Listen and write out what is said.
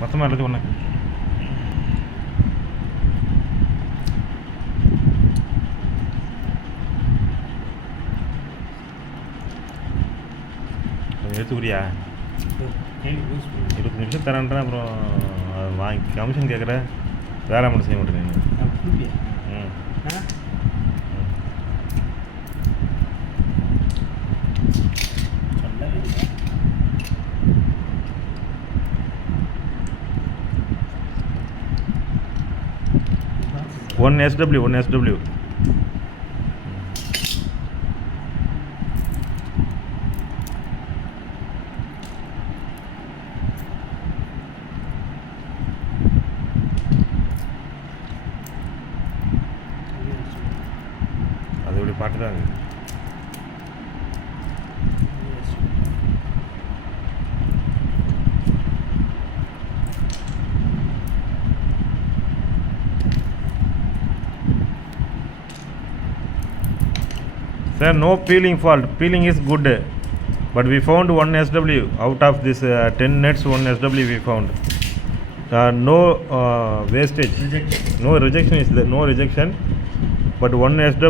மொத்தமாக எல்லாத்தையும் ஒன்று. எடுத்துக்கிறியா? 20 நிமிஷம் தரேன்றேன். அப்புறம் வாங்கி கமிஷன் கேட்குற, வேலை மட்டும் செய்ய மாட்டேன். ம் 1 SW 1 SW. அது இப்படி பாட்டு தான் இருக்குது. Sir, no peeling fault. Peeling is good, but we found 1 SW out of this 10 nets. 1 SW we found. No wastage. No rejection is there. No rejection, but 1 SW.